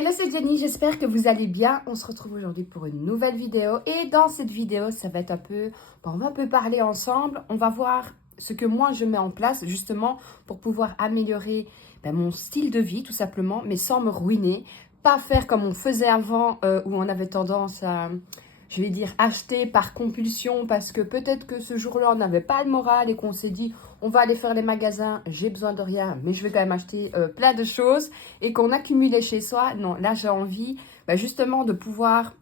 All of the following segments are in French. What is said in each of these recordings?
Hello, c'est Jenny, j'espère que vous allez bien. On se retrouve aujourd'hui pour une nouvelle vidéo. Et dans cette vidéo, ça va être on va un peu parler ensemble. On va voir ce que moi je mets en place justement pour pouvoir améliorer mon style de vie tout simplement, mais sans me ruiner. Pas faire comme on faisait avant où on avait tendance à, je vais dire, acheter par compulsion parce que peut-être que ce jour-là, on n'avait pas le moral et qu'on s'est dit, on va aller faire les magasins, j'ai besoin de rien, mais je vais quand même acheter plein de choses et qu'on accumulait chez soi. Non, là, j'ai envie justement de pouvoir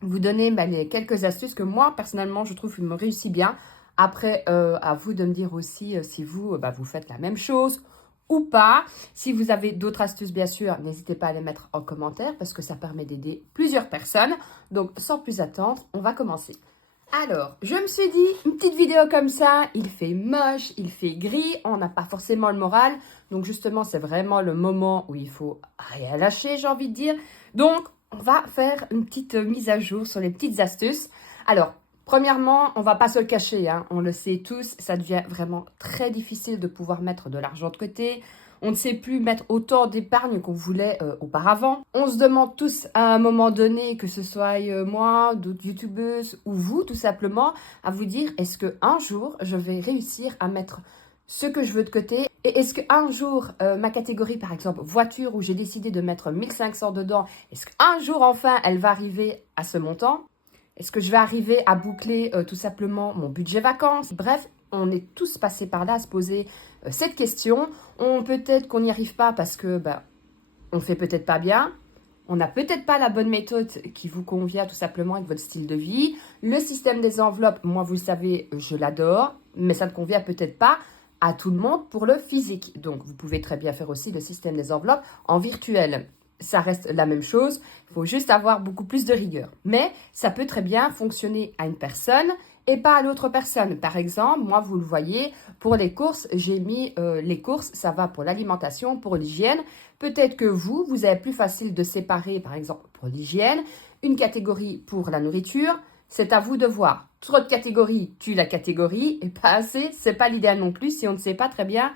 vous donner les quelques astuces que moi, personnellement, je trouve qu'il me réussit bien. Après, à vous de me dire aussi si vous, vous faites la même chose ou pas. Si vous avez d'autres astuces, bien sûr, n'hésitez pas à les mettre en commentaire parce que ça permet d'aider plusieurs personnes. Donc, sans plus attendre, on va commencer. Alors, je me suis dit, une petite vidéo comme ça, il fait moche, il fait gris, on n'a pas forcément le moral. Donc, justement, c'est vraiment le moment où il faut rien lâcher, j'ai envie de dire. Donc, on va faire une petite mise à jour sur les petites astuces. Alors, premièrement, on va pas se le cacher, hein, on le sait tous, ça devient vraiment très difficile de pouvoir mettre de l'argent de côté. On ne sait plus mettre autant d'épargne qu'on voulait auparavant. On se demande tous à un moment donné, que ce soit moi, d'autres youtubeuses ou vous tout simplement, à vous dire est-ce qu'un jour je vais réussir à mettre ce que je veux de côté? Et est-ce qu'un jour, ma catégorie par exemple voiture où j'ai décidé de mettre 1500 dedans, est-ce qu'un jour enfin elle va arriver à ce montant? Est-ce que je vais arriver à boucler tout simplement mon budget vacances? Bref, on est tous passés par là à se poser cette question. Peut-être qu'on n'y arrive pas parce que on fait peut-être pas bien. On n'a peut-être pas la bonne méthode qui vous convient tout simplement avec votre style de vie. Le système des enveloppes, moi vous le savez, je l'adore, mais ça ne convient peut-être pas à tout le monde pour le physique. Donc vous pouvez très bien faire aussi le système des enveloppes en virtuel. Ça reste la même chose, il faut juste avoir beaucoup plus de rigueur. Mais ça peut très bien fonctionner à une personne et pas à l'autre personne. Par exemple, moi, vous le voyez, pour les courses, j'ai mis les courses, ça va pour l'alimentation, pour l'hygiène. Peut-être que vous avez plus facile de séparer, par exemple, pour l'hygiène, une catégorie pour la nourriture. C'est à vous de voir. Trop de catégories tue la catégorie et pas assez, c'est pas l'idéal non plus si on ne sait pas très bien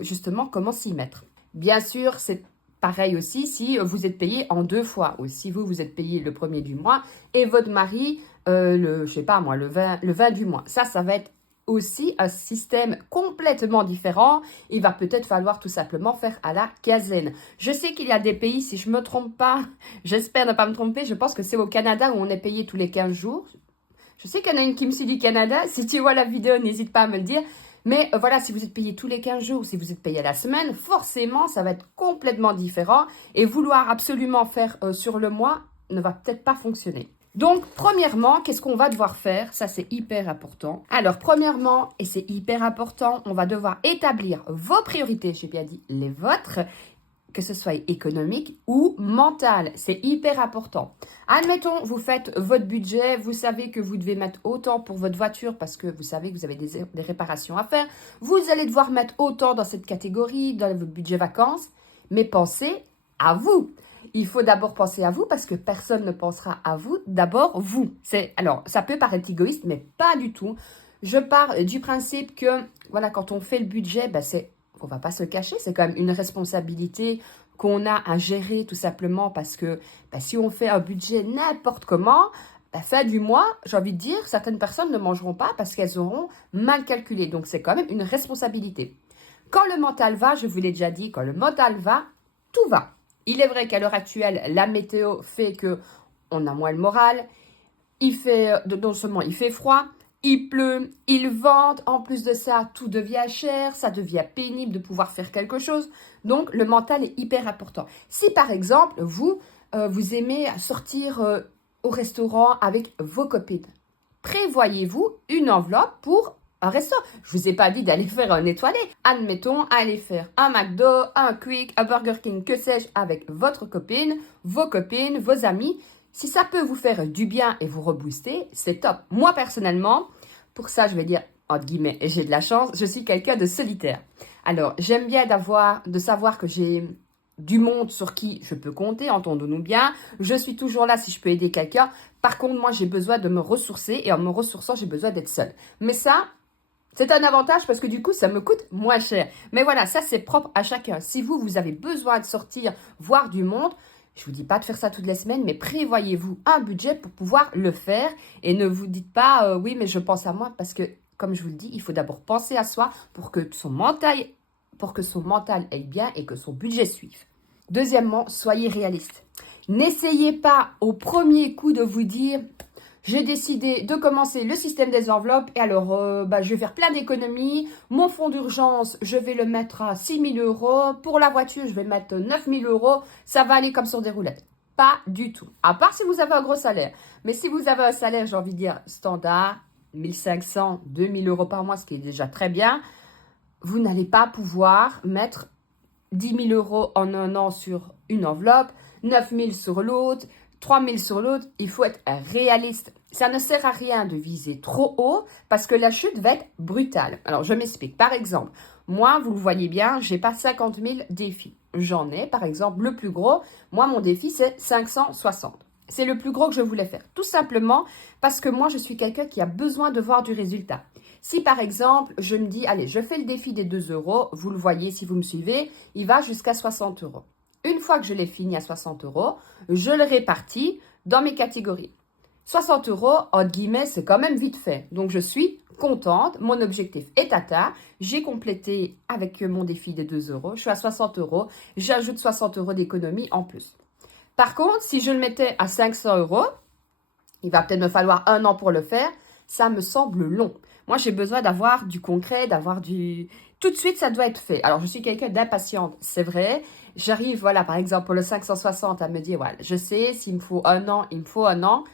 justement comment s'y mettre. Bien sûr, c'est pareil aussi si vous êtes payé en 2 fois ou si vous êtes payé le premier du mois et votre mari, je sais pas moi, le 20 du mois. Ça va être aussi un système complètement différent. Il va peut-être falloir tout simplement faire à la quinzaine. Je sais qu'il y a des pays, si je ne me trompe pas, j'espère ne pas me tromper, je pense que c'est au Canada où on est payé tous les 15 jours. Je sais qu'il y en a une qui me suit du Canada. Si tu vois la vidéo, n'hésite pas à me le dire. Mais voilà, si vous êtes payé tous les 15 jours, si vous êtes payé à la semaine, forcément, ça va être complètement différent. Et vouloir absolument faire sur le mois ne va peut-être pas fonctionner. Donc, premièrement, qu'est-ce qu'on va devoir faire? Ça, c'est hyper important. Alors, premièrement, et c'est hyper important, on va devoir établir vos priorités. J'ai bien dit les vôtres, que ce soit économique ou mental. C'est hyper important. Admettons, vous faites votre budget, vous savez que vous devez mettre autant pour votre voiture parce que vous savez que vous avez des réparations à faire. Vous allez devoir mettre autant dans cette catégorie, dans votre budget vacances, mais pensez à vous. Il faut d'abord penser à vous parce que personne ne pensera à vous, d'abord vous. Alors, ça peut paraître égoïste, mais pas du tout. Je pars du principe que, voilà, quand on fait le budget, on va pas se le cacher, c'est quand même une responsabilité qu'on a à gérer tout simplement parce que si on fait un budget n'importe comment, fin du mois, j'ai envie de dire, certaines personnes ne mangeront pas parce qu'elles auront mal calculé. Donc, c'est quand même une responsabilité. Quand le mental va, je vous l'ai déjà dit, quand le mental va, tout va. Il est vrai qu'à l'heure actuelle, la météo fait que on a moins le moral. Non seulement il fait froid, il pleut, il vente. En plus de ça, tout devient cher, ça devient pénible de pouvoir faire quelque chose. Donc, le mental est hyper important. Si par exemple, vous aimez sortir au restaurant avec vos copines, prévoyez-vous une enveloppe pour un resto. Je vous ai pas dit d'aller faire un étoilé. Admettons, aller faire un McDo, un Quick, un Burger King, que sais-je, avec votre copine, vos amis. Si ça peut vous faire du bien et vous rebooster, c'est top. Moi, personnellement, pour ça, je vais dire, entre guillemets, et j'ai de la chance, je suis quelqu'un de solitaire. Alors, j'aime bien de savoir que j'ai du monde sur qui je peux compter, entendons-nous bien. Je suis toujours là si je peux aider quelqu'un. Par contre, moi, j'ai besoin de me ressourcer et en me ressourçant, j'ai besoin d'être seule. Mais ça, c'est un avantage parce que du coup, ça me coûte moins cher. Mais voilà, ça, c'est propre à chacun. Si vous avez besoin de sortir, voir du monde, Je ne vous dis pas de faire ça toutes les semaines, mais prévoyez-vous un budget pour pouvoir le faire. Et ne vous dites pas, oui, mais je pense à moi, parce que, comme je vous le dis, il faut d'abord penser à soi pour que son mental aille bien et que son budget suive. Deuxièmement, soyez réaliste. N'essayez pas au premier coup de vous dire, j'ai décidé de commencer le système des enveloppes et alors je vais faire plein d'économies. Mon fonds d'urgence, je vais le mettre à 6 000 euros. Pour la voiture, je vais mettre 9 000 euros. Ça va aller comme sur des roulettes. Pas du tout. À part si vous avez un gros salaire. Mais si vous avez un salaire, j'ai envie de dire, standard, 1 500, 2 000 euros par mois, ce qui est déjà très bien, vous n'allez pas pouvoir mettre 10 000 euros en un an sur une enveloppe, 9 000 sur l'autre, 3 000 sur l'autre. Il faut être réaliste. Ça ne sert à rien de viser trop haut parce que la chute va être brutale. Alors, je m'explique. Par exemple, moi, vous le voyez bien, j'ai pas 50 000 défis. J'en ai, par exemple, le plus gros. Moi, mon défi, c'est 560. C'est le plus gros que je voulais faire. Tout simplement parce que moi, je suis quelqu'un qui a besoin de voir du résultat. Si par exemple, je me dis, allez, je fais le défi des 2 euros, vous le voyez si vous me suivez, il va jusqu'à 60 euros. Une fois que je l'ai fini à 60 euros, je le répartis dans mes catégories. 60 euros, entre guillemets, c'est quand même vite fait. Donc, je suis contente, mon objectif est atteint. J'ai complété avec mon défi des 2 euros, je suis à 60 euros, j'ajoute 60 euros d'économie en plus. Par contre, si je le mettais à 500 euros, il va peut-être me falloir 1 an pour le faire, ça me semble long. Moi, j'ai besoin d'avoir du concret, d'avoir du... Tout de suite, ça doit être fait. Alors, je suis quelqu'un d'impatiente, c'est vrai. J'arrive, voilà, par exemple, pour le 560, à me dire, voilà, je sais, s'il me faut 1 an, il me faut 1 an.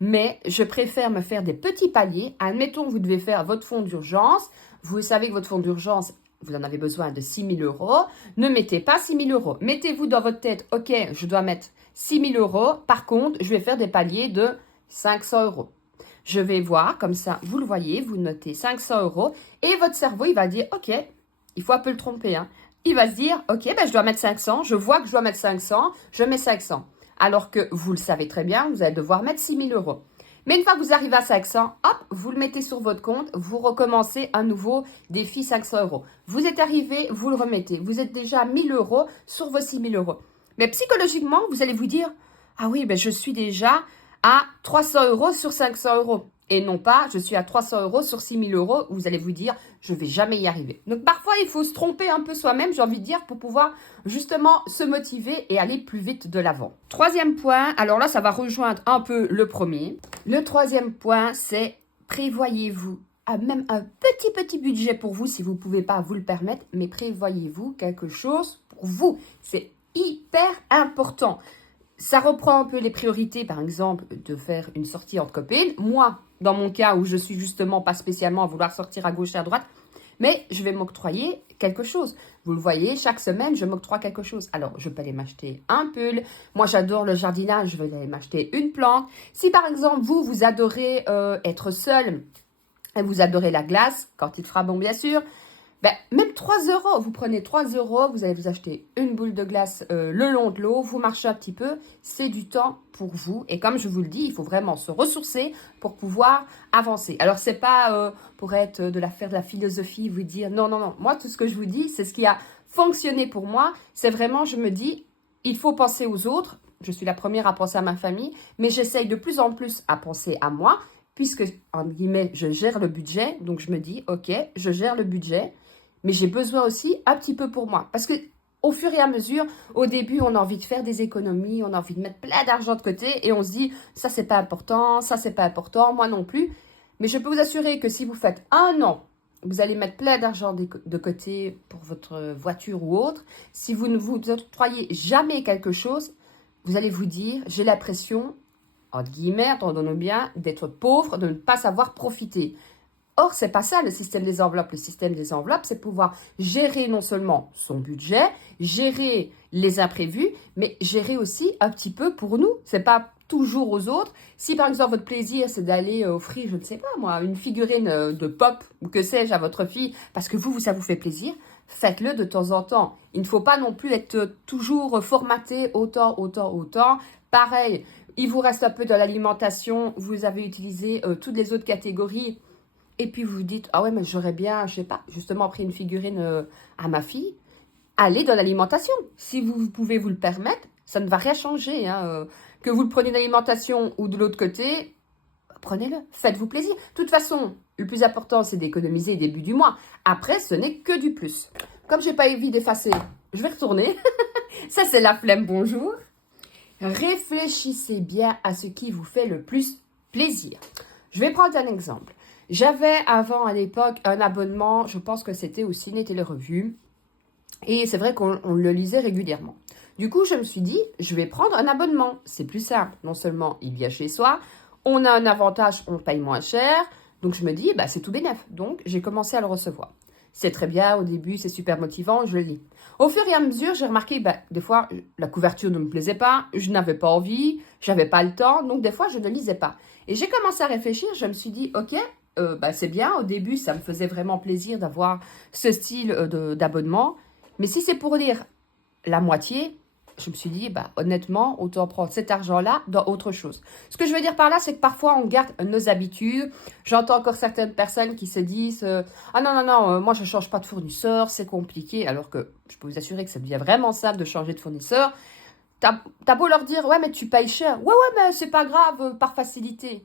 Mais je préfère me faire des petits paliers. Admettons, vous devez faire votre fonds d'urgence. Vous savez que votre fonds d'urgence, vous en avez besoin de 6 000 euros. Ne mettez pas 6 000 euros. Mettez-vous dans votre tête, ok, je dois mettre 6 000 euros. Par contre, je vais faire des paliers de 500 euros. Je vais voir, comme ça, vous le voyez, vous notez 500 euros. Et votre cerveau, il va dire, ok, il faut un peu le tromper. Il va se dire, ok, je dois mettre 500. Je vois que je dois mettre 500. Je mets 500. Alors que vous le savez très bien, vous allez devoir mettre 6 000 euros. Mais une fois que vous arrivez à 500, hop, vous le mettez sur votre compte, vous recommencez un nouveau défi 500 euros. Vous êtes arrivé, vous le remettez. Vous êtes déjà 1 000 euros sur vos 6 000 euros. Mais psychologiquement, vous allez vous dire, ah oui, je suis déjà à 300 euros sur 500 euros. Et non pas, je suis à 300 euros sur 6 000 euros. Vous allez vous dire, je ne vais jamais y arriver. Donc, parfois, il faut se tromper un peu soi-même, j'ai envie de dire, pour pouvoir justement se motiver et aller plus vite de l'avant. Troisième point, alors là, ça va rejoindre un peu le premier. Le troisième point, c'est prévoyez-vous même un petit budget pour vous, si vous ne pouvez pas vous le permettre, mais prévoyez-vous quelque chose pour vous. C'est hyper important. Ça reprend un peu les priorités, par exemple, de faire une sortie entre copines. Moi, dans mon cas où je suis justement pas spécialement à vouloir sortir à gauche et à droite, mais je vais m'octroyer quelque chose. Vous le voyez, chaque semaine, je m'octroie quelque chose. Alors, je peux aller m'acheter un pull. Moi, j'adore le jardinage, je vais aller m'acheter une plante. Si, par exemple, vous adorez être seul et vous adorez la glace, quand il fera bon, bien sûr, même 3 euros, vous prenez 3 euros, vous allez vous acheter une boule de glace le long de l'eau, vous marchez un petit peu, c'est du temps pour vous. Et comme je vous le dis, il faut vraiment se ressourcer pour pouvoir avancer. Alors, c'est pas pour être faire de la philosophie, vous dire non. Moi, tout ce que je vous dis, c'est ce qui a fonctionné pour moi. C'est vraiment, je me dis, il faut penser aux autres. Je suis la première à penser à ma famille, mais j'essaye de plus en plus à penser à moi, puisque, en guillemets, je gère le budget. Donc, je me dis, ok, je gère le budget. Mais j'ai besoin aussi un petit peu pour moi. Parce que au fur et à mesure, au début, on a envie de faire des économies, on a envie de mettre plein d'argent de côté et on se dit, ça, c'est pas important, ça, c'est pas important, moi non plus. Mais je peux vous assurer que si vous faites 1 an, vous allez mettre plein d'argent de côté pour votre voiture ou autre. Si vous ne vous octroyez jamais quelque chose, vous allez vous dire, j'ai l'impression, entre guillemets, entendons-nous bien, d'être pauvre, de ne pas savoir profiter. Or, c'est pas ça le système des enveloppes. Le système des enveloppes, c'est pouvoir gérer non seulement son budget, gérer les imprévus, mais gérer aussi un petit peu pour nous. C'est pas toujours aux autres. Si par exemple votre plaisir, c'est d'aller offrir, je ne sais pas moi, une figurine de pop ou que sais-je à votre fille, parce que ça vous fait plaisir, faites-le de temps en temps. Il ne faut pas non plus être toujours formaté autant. Pareil, il vous reste un peu de l'alimentation, vous avez utilisé toutes les autres catégories. Et puis vous vous dites, ah ouais, mais j'aurais bien, je sais pas, justement pris une figurine à ma fille. Allez dans l'alimentation. Si vous pouvez vous le permettre, Ça ne va rien changer. Hein. Que vous le preniez d'alimentation ou de l'autre côté, prenez-le. Faites-vous plaisir. De toute façon, le plus important, c'est d'économiser début du mois. Après, ce n'est que du plus. Comme je n'ai pas envie d'effacer, je vais retourner. Ça, c'est la flemme, bonjour. Réfléchissez bien à ce qui vous fait le plus plaisir. Je vais prendre un exemple. J'avais avant, à l'époque, un abonnement, je pense que c'était au Ciné Télé Revue. Et c'est vrai qu'on le lisait régulièrement. Du coup, je me suis dit, je vais prendre un abonnement. C'est plus simple. Non seulement il vient chez soi, on a un avantage, on paye moins cher. Donc, je me dis, bah, c'est tout bénef. Donc, j'ai commencé à le recevoir. C'est très bien, au début, c'est super motivant, je le lis. Au fur et à mesure, j'ai remarqué, bah, des fois, la couverture ne me plaisait pas, je n'avais pas envie, j'avais pas le temps, donc des fois, je ne lisais pas. Et j'ai commencé à réfléchir, je me suis dit, ok, bah, c'est bien, au début, ça me faisait vraiment plaisir d'avoir ce style d'abonnement. Mais si c'est pour lire la moitié, je me suis dit, bah, honnêtement, autant prendre cet argent-là dans autre chose. Ce que je veux dire par là, c'est que parfois, on garde nos habitudes. J'entends encore certaines personnes qui se disent, ah non, non, non, moi, je ne change pas de fournisseur, c'est compliqué. Alors que je peux vous assurer que ça devient vraiment simple de changer de fournisseur. T'as beau leur dire, ouais, mais tu payes cher. Ouais, ouais, mais c'est pas grave, par facilité.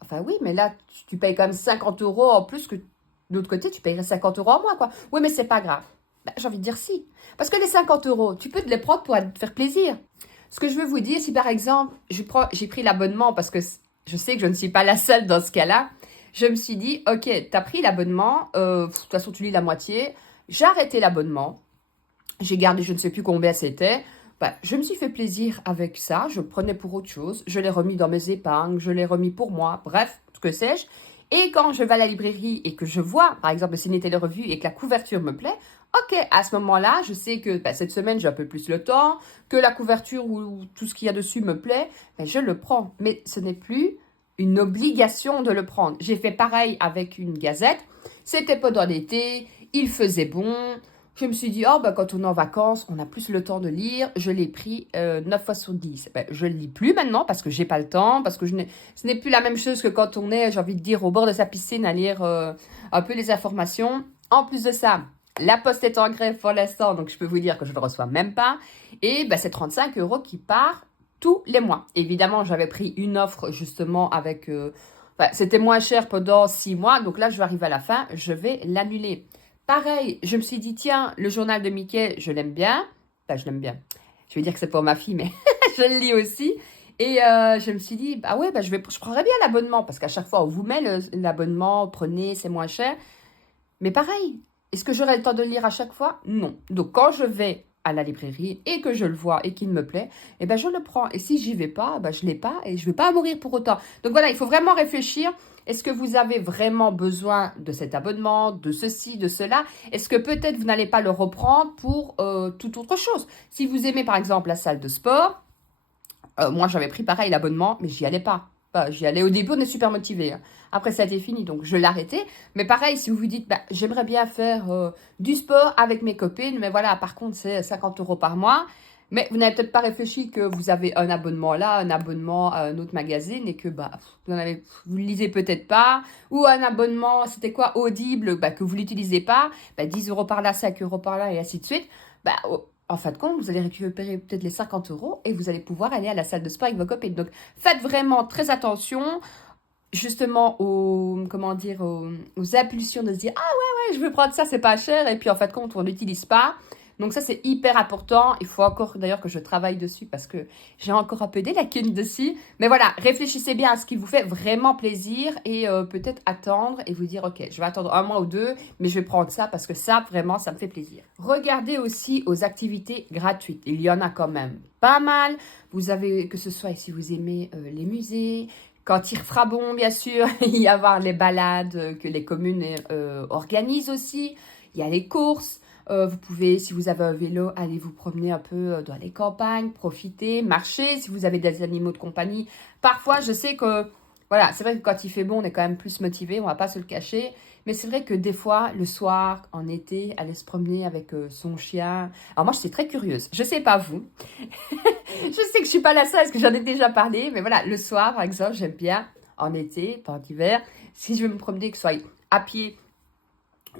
Enfin, oui, mais là, tu payes quand même 50 € en plus que de l'autre côté, tu payerais 50 € en moins, quoi. Oui, mais c'est pas grave. Ben, j'ai envie de dire si. Parce que les 50 €, tu peux te les prendre pour te faire plaisir. Ce que je veux vous dire, si par exemple, j'ai pris l'abonnement parce que je sais que je ne suis pas la seule dans ce cas-là, je me suis dit, ok, tu as pris l'abonnement, de toute façon, tu lis la moitié, j'ai arrêté l'abonnement, j'ai gardé je ne sais plus combien c'était, ben, je me suis fait plaisir avec ça, je le prenais pour autre chose, je l'ai remis dans mes épargnes, je l'ai remis pour moi, bref, ce que sais-je. Et quand je vais à la librairie et que je vois, par exemple, le Ciné Télé Revue et que la couverture me plaît, ok, à ce moment-là, je sais que bah, cette semaine, j'ai un peu plus le temps, que la couverture ou tout ce qu'il y a dessus me plaît, ben, je le prends. Mais ce n'est plus une obligation de le prendre. J'ai fait pareil avec une gazette. C'était pas dans l'été, il faisait bon. Je me suis dit, oh, ben, quand on est en vacances, on a plus le temps de lire. Je l'ai pris 9 fois sur 10. Ben, je ne le lis plus maintenant parce que j'ai pas le temps, parce que ce n'est plus la même chose que quand on est, j'ai envie de dire, au bord de sa piscine à lire un peu les informations. En plus de ça, la poste est en grève pour l'instant, donc je peux vous dire que je ne le reçois même pas. Et ben, c'est 35 € qui part tous les mois. Évidemment, j'avais pris une offre justement avec... c'était moins cher pendant 6 mois, donc là, je vais arriver à la fin, je vais l'annuler. Pareil, je me suis dit, tiens, le journal de Mickey, je l'aime bien. Enfin, je l'aime bien. Je vais dire que c'est pour ma fille, mais je le lis aussi. Et je me suis dit, bah ouais, bah, je prendrais bien l'abonnement, parce qu'à chaque fois, on vous met l'abonnement, prenez, c'est moins cher. Mais pareil, est-ce que j'aurai le temps de le lire à chaque fois? Non. Donc, quand je vais à la librairie et que je le vois et qu'il me plaît, eh ben, je le prends. Et si j'y vais pas, ben, je l'ai pas et je vais pas mourir pour autant. Donc, voilà, il faut vraiment réfléchir. Est-ce que vous avez vraiment besoin de cet abonnement, de ceci, de cela? Est-ce que peut-être vous n'allez pas le reprendre pour toute autre chose? Si vous aimez, par exemple, la salle de sport, moi, j'avais pris pareil l'abonnement, mais j'y allais pas. J'y allais au début, on est super motivé. Hein. Après, ça a été fini, donc je l'ai arrêté. Mais pareil, si vous vous dites, bah, j'aimerais bien faire du sport avec mes copines, mais voilà, par contre, c'est 50 € par mois. Mais vous n'avez peut-être pas réfléchi que vous avez un abonnement là, un abonnement à un autre magazine et que bah, vous ne le lisez peut-être pas. Ou un abonnement, c'était quoi, Audible, bah, que vous ne l'utilisez pas. Bah, 10 € par là, 5 € par là et ainsi de suite. Bah, en fin de compte, vous allez récupérer peut-être les 50 € et vous allez pouvoir aller à la salle de sport avec vos copines. Donc, faites vraiment très attention justement comment dire, aux impulsions de se dire « Ah ouais, je veux prendre ça, c'est pas cher. » Et puis, en fin de compte, on n'utilise pas. Donc, ça, c'est hyper important. Il faut encore, d'ailleurs, que je travaille dessus parce que j'ai encore un peu des lacunes dessus. Mais voilà, réfléchissez bien à ce qui vous fait vraiment plaisir et peut-être attendre et vous dire « Ok, je vais attendre un mois ou deux, mais je vais prendre ça parce que ça, vraiment, ça me fait plaisir. » Regardez aussi aux activités gratuites. Il y en a quand même pas mal. Vous avez, que ce soit si vous aimez les musées, quand il fera bon, bien sûr, il y avoir les balades que les communes organisent aussi. Il y a les courses. Vous pouvez, si vous avez un vélo, aller vous promener un peu dans les campagnes, profiter, marcher. Si vous avez des animaux de compagnie, parfois, je sais que, voilà, c'est vrai que quand il fait bon, on est quand même plus motivé, on va pas se le cacher. Mais c'est vrai que des fois, le soir, en été, aller se promener avec son chien. Alors moi, je suis très curieuse. Je sais pas vous. Je sais que je suis pas la seule, parce que j'en ai déjà parlé. Mais voilà, le soir, par exemple, j'aime bien, en été, pas en hiver, si je veux me promener, que ce soit à pied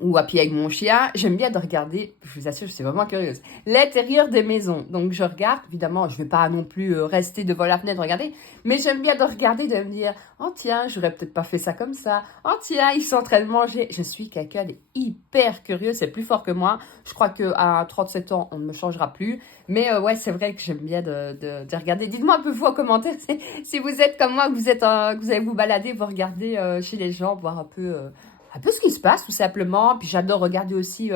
ou à pied avec mon chien, j'aime bien de regarder, je vous assure, je suis vraiment curieuse, l'intérieur des maisons. Donc je regarde, évidemment, je ne vais pas non plus rester devant la fenêtre regarder, mais j'aime bien de regarder, de me dire, oh tiens, j'aurais peut-être pas fait ça comme ça, oh tiens, ils sont en train de manger. Je suis quelqu'un d'hyper curieux, c'est plus fort que moi. Je crois qu'à 37 ans, on ne me changera plus. Mais ouais, c'est vrai que j'aime bien de regarder. Dites-moi un peu vous en commentaire si vous êtes comme moi, que vous, êtes, que vous allez vous balader, vous regardez chez les gens, voir un peu ce qui se passe tout simplement. Puis j'adore regarder aussi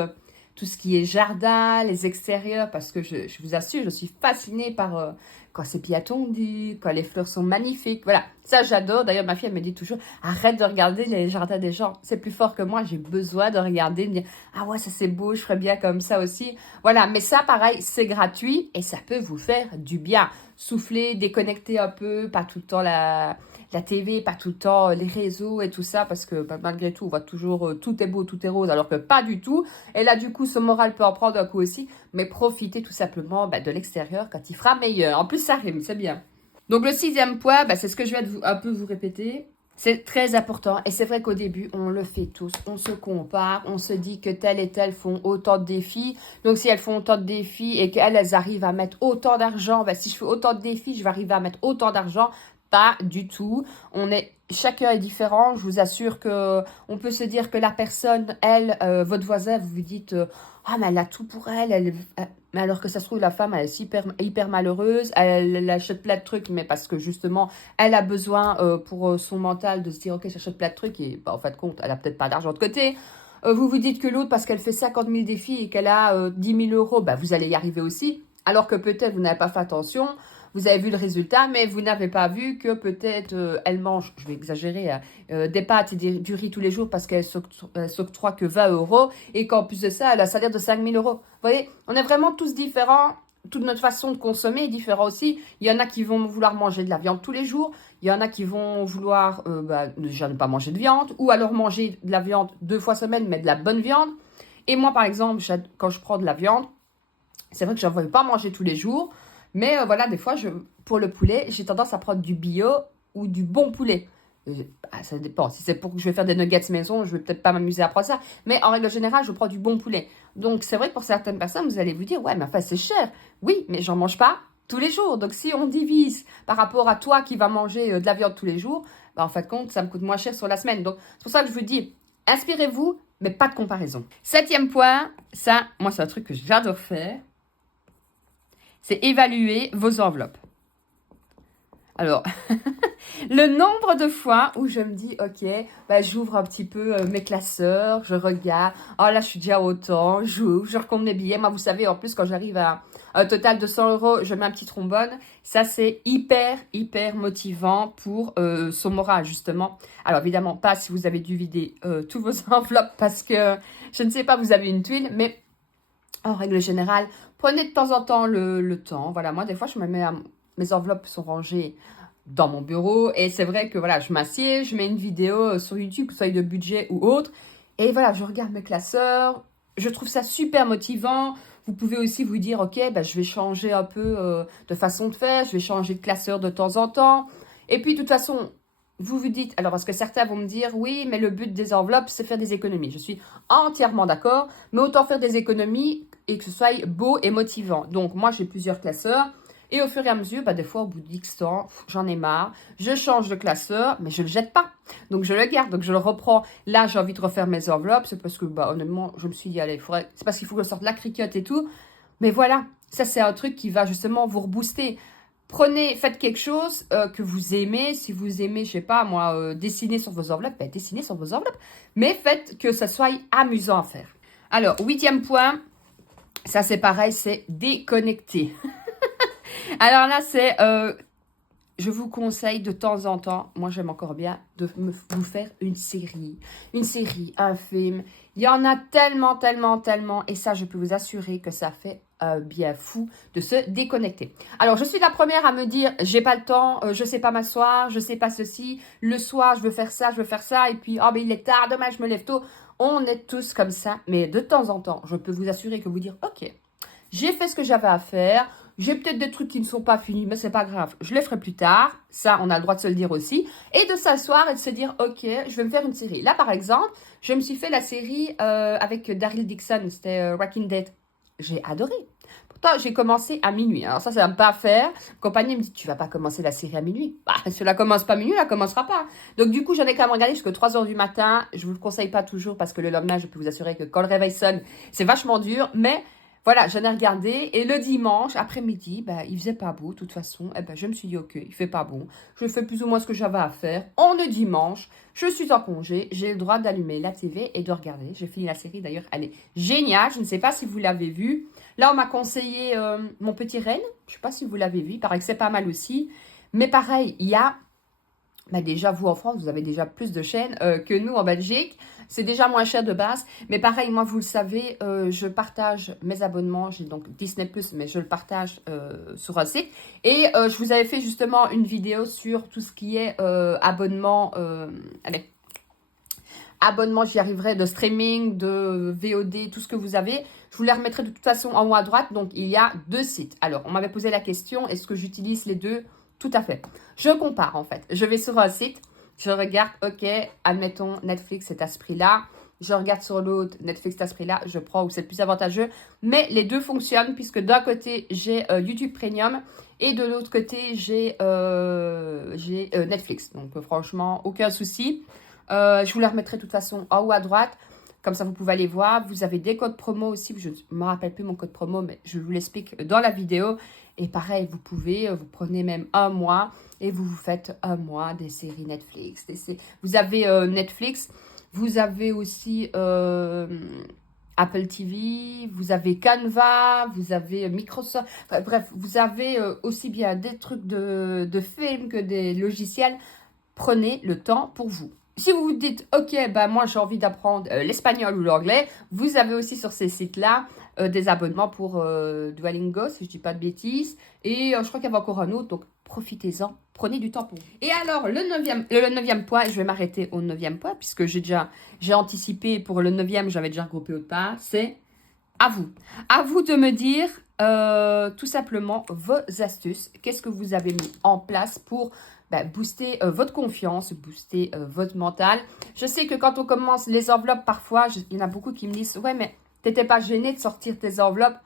tout ce qui est jardin, les extérieurs, parce que je vous assure, je suis fascinée par quand c'est bien tondu, quand les fleurs sont magnifiques. Voilà, ça j'adore. D'ailleurs, ma fille, elle me dit toujours, arrête de regarder les jardins des gens. C'est plus fort que moi, j'ai besoin de regarder, de me dire, ah ouais, ça c'est beau, je ferais bien comme ça aussi. Voilà, mais ça, pareil, c'est gratuit et ça peut vous faire du bien. Souffler, déconnecter un peu, pas tout le temps la TV, pas tout le temps les réseaux et tout ça, parce que bah, malgré tout, on voit toujours tout est beau, tout est rose, alors que pas du tout. Et là, du coup, ce moral peut en prendre un coup aussi, mais profitez tout simplement bah, de l'extérieur quand il fera meilleur. En plus, ça rime, c'est bien. Donc, le 6e point, bah, c'est ce que je vais un peu vous répéter. C'est très important et c'est vrai qu'au début, on le fait tous. On se compare, on se dit que telle et telle font autant de défis. Donc, si elles font autant de défis et qu'elles arrivent à mettre autant d'argent, bah, si je fais autant de défis, je vais arriver à mettre autant d'argent. Pas du tout. Chacun est différent. Je vous assure que on peut se dire que la personne, elle, votre voisin, vous vous dites ah mais elle a tout pour mais alors que ça se trouve la femme elle est hyper malheureuse, elle achète plein de trucs, mais parce que justement elle a besoin pour son mental de se dire ok j'achète plein de trucs et bah, en fin de compte elle a peut-être pas d'argent de côté. Vous vous dites que l'autre parce qu'elle fait 50 000 défis et qu'elle a 10 000 euros, bah, vous allez y arriver aussi. Alors que peut-être vous n'avez pas fait attention. Vous avez vu le résultat, mais vous n'avez pas vu que peut-être elle mange, je vais exagérer, des pâtes et du riz tous les jours parce qu'elle s'octroie que 20 euros et qu'en plus de ça, elle a un salaire de 5 000 euros. Vous voyez, on est vraiment tous différents. Toute notre façon de consommer est différente aussi. Il y en a qui vont vouloir manger de la viande tous les jours. Il y en a qui vont vouloir déjà ne pas manger de viande ou alors manger de la viande 2 fois semaine, mais de la bonne viande. Et moi, par exemple, quand je prends de la viande, c'est vrai que je ne veux pas manger tous les jours. Mais voilà, des fois, pour le poulet, j'ai tendance à prendre du bio ou du bon poulet. Ça dépend. Si c'est pour que je vais faire des nuggets maison, je vais peut-être pas m'amuser à prendre ça. Mais en règle générale, je prends du bon poulet. Donc, c'est vrai que pour certaines personnes, vous allez vous dire, ouais, mais enfin, c'est cher. Oui, mais j'en mange pas tous les jours. Donc, si on divise par rapport à toi qui va manger de la viande tous les jours, bah, en fin de compte, ça me coûte moins cher sur la semaine. Donc, c'est pour ça que je vous dis, inspirez-vous, mais pas de comparaison. 7e point, ça, moi, c'est un truc que j'adore faire. C'est évaluer vos enveloppes. Alors, le nombre de fois où je me dis, ok, bah, j'ouvre un petit peu mes classeurs, je regarde, oh là, je suis déjà autant, j'ouvre, je recompte mes billets. Moi, vous savez, en plus, quand j'arrive à un total de 100 euros, je mets un petit trombone. Ça, c'est hyper motivant pour son moral, justement. Alors, évidemment, pas si vous avez dû vider tous vos enveloppes parce que, je ne sais pas, vous avez une tuile, mais en règle générale, prenez de temps en temps le temps. Voilà, moi, des fois, mes enveloppes sont rangées dans mon bureau. Et c'est vrai que, voilà, je m'assieds, je mets une vidéo sur YouTube, que ce soit de budget ou autre. Et voilà, je regarde mes classeurs. Je trouve ça super motivant. Vous pouvez aussi vous dire, ok, bah, je vais changer un peu de façon de faire. Je vais changer de classeur de temps en temps. Et puis, de toute façon, vous vous dites, alors parce que certains vont me dire, oui, mais le but des enveloppes, c'est faire des économies. Je suis entièrement d'accord, mais autant faire des économies et que ce soit beau et motivant. Donc, moi, j'ai plusieurs classeurs. Et au fur et à mesure, bah, des fois, au bout d'X temps, j'en ai marre. Je change de classeur, mais je ne le jette pas. Donc, je le garde. Donc, je le reprends. Là, j'ai envie de refaire mes enveloppes. C'est parce que, bah, honnêtement, je me suis dit, allez, c'est parce qu'il faut que je sorte la cricotte et tout. Mais voilà, ça, c'est un truc qui va justement vous rebooster. Faites quelque chose que vous aimez. Si vous aimez, je sais pas, moi, dessiner sur vos enveloppes, ben, dessinez sur vos enveloppes. Mais faites que ça soit amusant à faire. Alors, 8e point, ça c'est pareil, c'est déconnecter. Alors là, c'est, je vous conseille de temps en temps, moi j'aime encore bien, de vous faire une série, un film. Il y en a tellement, et ça, je peux vous assurer que ça fait bien fou de se déconnecter. Alors, je suis la première à me dire, j'ai pas le temps, je sais pas m'asseoir, je sais pas ceci, le soir, je veux faire ça, et puis, oh, mais il est tard, demain, je me lève tôt. On est tous comme ça, mais de temps en temps, je peux vous assurer que vous dire, ok, j'ai fait ce que j'avais à faire, J'ai peut-être des trucs qui ne sont pas finis, mais c'est pas grave. Je les ferai plus tard. Ça, on a le droit de se le dire aussi. Et de s'asseoir et de se dire, ok, je vais me faire une série. Là, par exemple, je me suis fait la série avec Daryl Dixon. C'était Walking Dead. J'ai adoré. Pourtant, j'ai commencé à minuit. Alors ça va me pas faire. Le compagnie me dit, tu vas pas commencer la série à minuit. Bah, si elle commence pas à minuit, elle commencera pas. Donc du coup, j'en ai quand même regardé jusqu'à 3 heures du matin. Je vous le conseille pas toujours parce que le lendemain, je peux vous assurer que quand le réveil sonne, c'est vachement dur. Mais voilà, j'en ai regardé. Et le dimanche, après-midi, bah, il faisait pas beau. De toute façon, eh ben, je me suis dit, ok, il fait pas bon. Je fais plus ou moins ce que j'avais à faire. On est dimanche. Je suis en congé. J'ai le droit d'allumer la TV et de regarder. J'ai fini la série d'ailleurs. Elle est géniale. Je ne sais pas si vous l'avez vue. Là, on m'a conseillé Mon Petit Reine. Je ne sais pas si vous l'avez vu. Il paraît que c'est pas mal aussi. Mais pareil, il y a... Bah déjà, vous en France, vous avez déjà plus de chaînes que nous en Belgique. C'est déjà moins cher de base. Mais pareil, moi, vous le savez, je partage mes abonnements. J'ai donc Disney+, mais je le partage sur un site. Et je vous avais fait justement une vidéo sur tout ce qui est abonnement... allez, abonnement, j'y arriverai, de streaming, de VOD, tout ce que vous avez. Je vous les remettrai de toute façon en haut à droite. Donc, il y a 2 sites. Alors, on m'avait posé la question, est-ce que j'utilise les deux? Tout à fait. Je compare, en fait. Je vais sur un site, je regarde, ok, admettons, Netflix, c'est à ce prix-là. Je regarde sur l'autre, Netflix, c'est à ce prix-là. Je prends où c'est le plus avantageux. Mais les deux fonctionnent, puisque d'un côté, j'ai YouTube Premium. Et de l'autre côté, j'ai Netflix. Donc, franchement, aucun souci. Je vous la remettrai de toute façon en haut à droite. Comme ça, vous pouvez aller voir. Vous avez des codes promo aussi. Je ne me rappelle plus mon code promo, mais je vous l'explique dans la vidéo. Et pareil, vous pouvez, vous prenez même un mois et vous vous faites un mois des séries Netflix. Vous avez Netflix. Vous avez aussi Apple TV. Vous avez Canva. Vous avez Microsoft. Enfin, bref, vous avez aussi bien des trucs de films que des logiciels. Prenez le temps pour vous. Si vous vous dites, ok, bah moi j'ai envie d'apprendre l'espagnol ou l'anglais, vous avez aussi sur ces sites-là des abonnements pour Duolingo, si je ne dis pas de bêtises. Et je crois qu'il y avait encore un autre, donc profitez-en, prenez du temps pour vous. Et alors, le neuvième point, je vais m'arrêter au 9e point, puisque j'ai anticipé pour le 9e, j'avais déjà regroupé autre part, c'est à vous. À vous de me dire tout simplement vos astuces. Qu'est-ce que vous avez mis en place pour booster votre confiance, booster votre mental. Je sais que quand on commence les enveloppes, parfois, il y en a beaucoup qui me disent « Ouais, mais t'étais pas gênée de sortir tes enveloppes ?»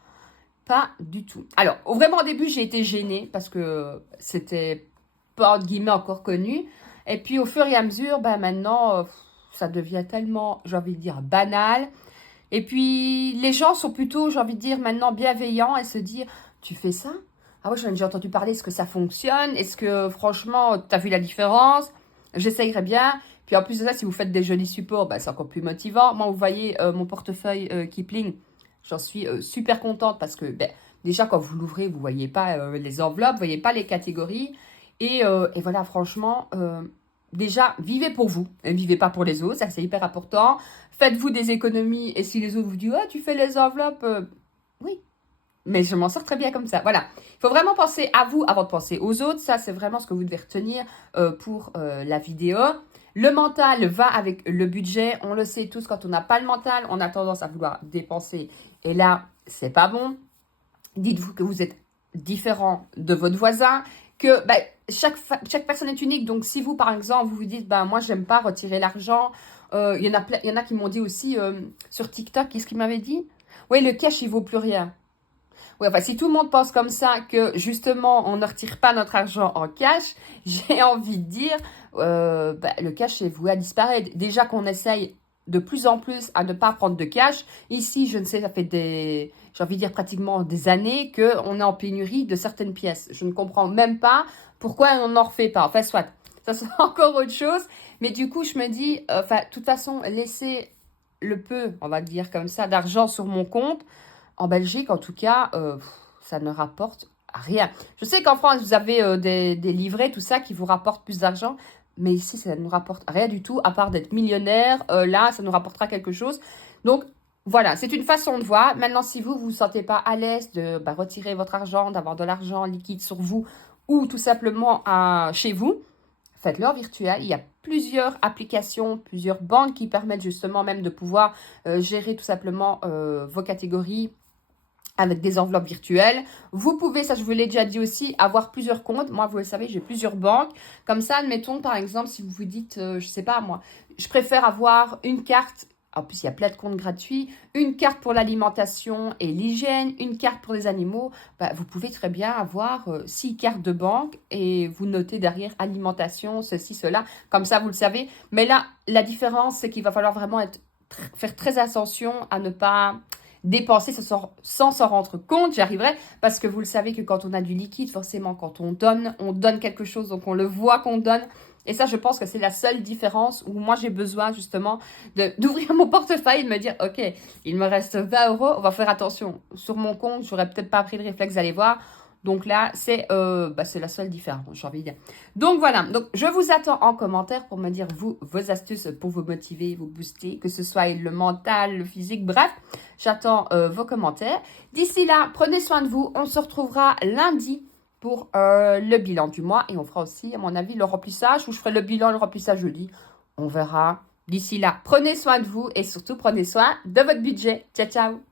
Pas du tout. Alors, vraiment au début, j'ai été gênée parce que c'était pas, entre guillemets, encore connu. Et puis, au fur et à mesure, maintenant, ça devient tellement, j'ai envie de dire, banal. Et puis, les gens sont plutôt, j'ai envie de dire, maintenant bienveillants et se dire « Tu fais ça ? Ah ouais, j'en ai déjà entendu parler, est-ce que ça fonctionne? Est-ce que, franchement, tu as vu la différence? J'essayerai bien. » Puis en plus de ça, si vous faites des jolis supports, c'est encore plus motivant. Moi, vous voyez mon portefeuille Kipling, j'en suis super contente parce que, déjà, quand vous l'ouvrez, vous ne voyez pas les enveloppes, vous ne voyez pas les catégories. Et voilà, franchement, déjà, vivez pour vous. Ne vivez pas pour les autres, ça c'est hyper important. Faites-vous des économies et si les autres vous disent « Ah, tu fais les enveloppes oui. Mais je m'en sors très bien comme ça. Voilà. Il faut vraiment penser à vous avant de penser aux autres. Ça, c'est vraiment ce que vous devez retenir pour la vidéo. Le mental va avec le budget. On le sait tous, quand on n'a pas le mental, on a tendance à vouloir dépenser. Et là, c'est pas bon. Dites-vous que vous êtes différent de votre voisin. Que chaque personne est unique. Donc, si vous, par exemple, vous vous dites, moi, j'aime pas retirer l'argent. Il y en a qui m'ont dit aussi sur TikTok, qu'est-ce qu'ils m'avaient dit? Oui, le cash, il vaut plus rien. Ouais, enfin, si tout le monde pense comme ça, que justement, on ne retire pas notre argent en cash, j'ai envie de dire, le cash est voué à disparaître. Déjà qu'on essaye de plus en plus à ne pas prendre de cash. Ici, je ne sais, ça fait j'ai envie de dire pratiquement des années qu'on est en pénurie de certaines pièces. Je ne comprends même pas pourquoi on n'en refait pas. Enfin, soit, ça c'est encore autre chose. Mais du coup, je me dis, de toute façon, laisser le peu, on va dire comme ça, d'argent sur mon compte. En Belgique, en tout cas, ça ne rapporte rien. Je sais qu'en France, vous avez des livrets, tout ça, qui vous rapportent plus d'argent. Mais ici, ça ne nous rapporte rien du tout, à part d'être millionnaire. Là, ça nous rapportera quelque chose. Donc, voilà, c'est une façon de voir. Maintenant, si vous ne vous sentez pas à l'aise de retirer votre argent, d'avoir de l'argent liquide sur vous, ou tout simplement chez vous, faites-le en virtuel. Il y a plusieurs applications, plusieurs banques qui permettent justement même de pouvoir gérer tout simplement vos catégories avec des enveloppes virtuelles. Vous pouvez, ça je vous l'ai déjà dit aussi, avoir plusieurs comptes. Moi, vous le savez, j'ai plusieurs banques. Comme ça, admettons, par exemple, si vous vous dites, je sais pas moi, je préfère avoir une carte. En plus, il y a plein de comptes gratuits. Une carte pour l'alimentation et l'hygiène, une carte pour les animaux. Bah, vous pouvez très bien avoir 6 cartes de banque et vous notez derrière alimentation, ceci, cela. Comme ça, vous le savez. Mais là, la différence, c'est qu'il va falloir vraiment faire très attention à ne pas dépenser sans s'en rendre compte. J'y arriverai parce que vous le savez que quand on a du liquide, forcément, quand on donne quelque chose, donc on le voit qu'on donne. Et ça, je pense que c'est la seule différence où moi, j'ai besoin justement d'ouvrir mon portefeuille et de me dire, OK, il me reste 20 €, on va faire attention. Sur mon compte, j'aurais peut-être pas pris le réflexe d'aller voir. Donc là, c'est la seule différence, j'ai envie de dire. Donc voilà, donc je vous attends en commentaire pour me dire, vous, vos astuces pour vous motiver, vous booster, que ce soit le mental, le physique, bref. J'attends vos commentaires. D'ici là, prenez soin de vous. On se retrouvera lundi pour le bilan du mois. Et on fera aussi, à mon avis, le remplissage. Ou je ferai le bilan et le remplissage jeudi. On verra. D'ici là, prenez soin de vous et surtout prenez soin de votre budget. Ciao, ciao!